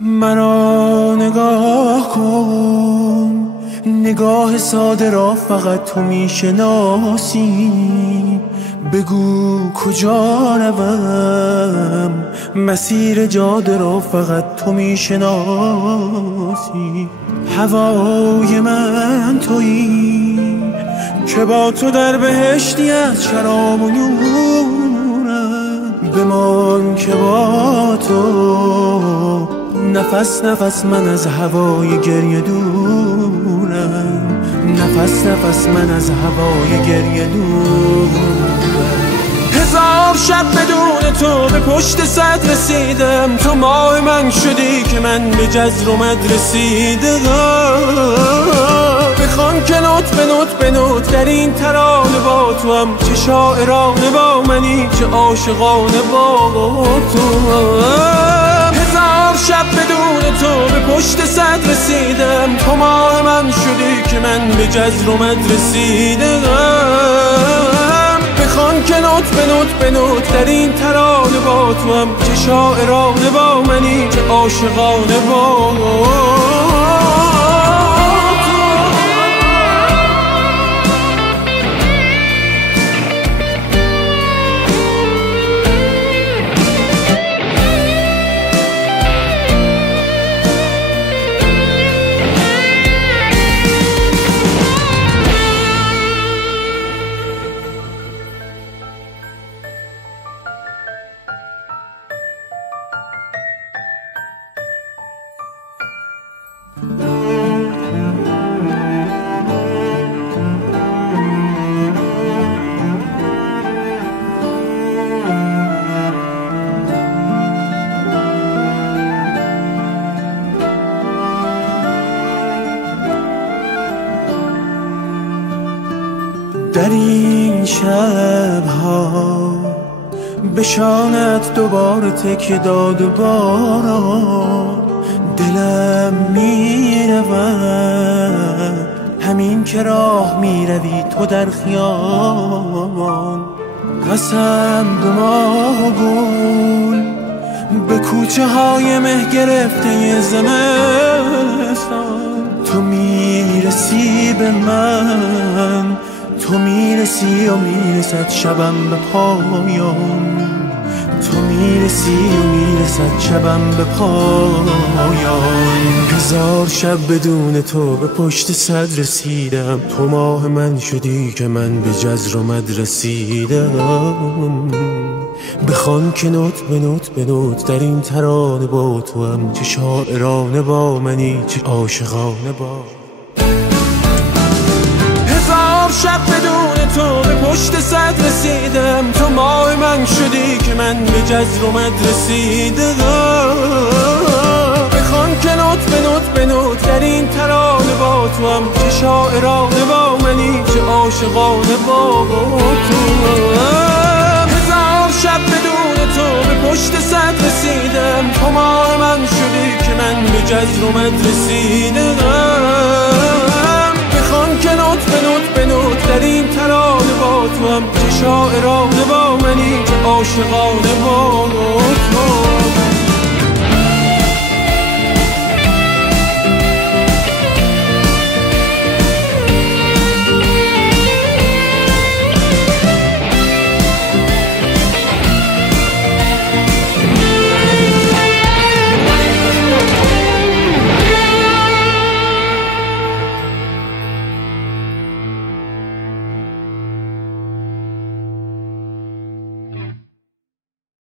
مرا نگاه کن، نگاه ساده را فقط تو میشناسی. بگو کجا روم، مسیر جاده را فقط تو میشناسی. هوای من تویی که با تو در بهشتی از شراب و نورم. بمان که با تو نفس نفس من از هوای گریه دورم. نفس نفس من از هوای گریه دورم. هزار شب بدون تو به پشت صد رسیدم. تو ماه من شدی که من به جزر و مد رسیدم. بخوان که نوت به نوت به نوت در این ترانه با تو هم. چه شاعرانه با منی، چه عاشقانه با تو هم. هزار شب بدون تو به پشت صد رسیدم. تو ماه من شدی که من به جزر و مد رسیدم. بخوان که نوت به نوت به نوت در این ترانه با تو هم. چه شاعرانه با منی، چه عاشقانه با در این شبها به شانت دوباره تکیه داد و باران. دلم میرود همین که راه میروی تو در خیابان. قسم به ماه و گل، به کوچه های مه گرفته زمستان. تو میرسی به من، تو میرسی و میرسد شبم به پایان. تو میرسی و میرسد شبم به پایان. هزار شب بدون تو به پشت صد رسیدم. تو ماه من شدی که من به جزر و مد رسیدم. بخوان که نوت به نوت به نوت در این ترانه با تو هم. چه شاعرانه با منی، چه عاشقانه با. شب بدون تو به پشت صد رسیدم. تو ماه من شدی که من به جزر و مد رسیدم. بخوان که نوت به نوت به نوت در این ترانه با تو هم. چه شاعرانه با منی، چه عاشقانه با تو هم. هزار شب بدون تو به پشت صد رسیدم. تو ماه من شدی که من به جزر و مد رسیدم. که نوت به نوت به نوت در این ترانه با تو هم. چه شاعرانه با منی، چه عاشقانه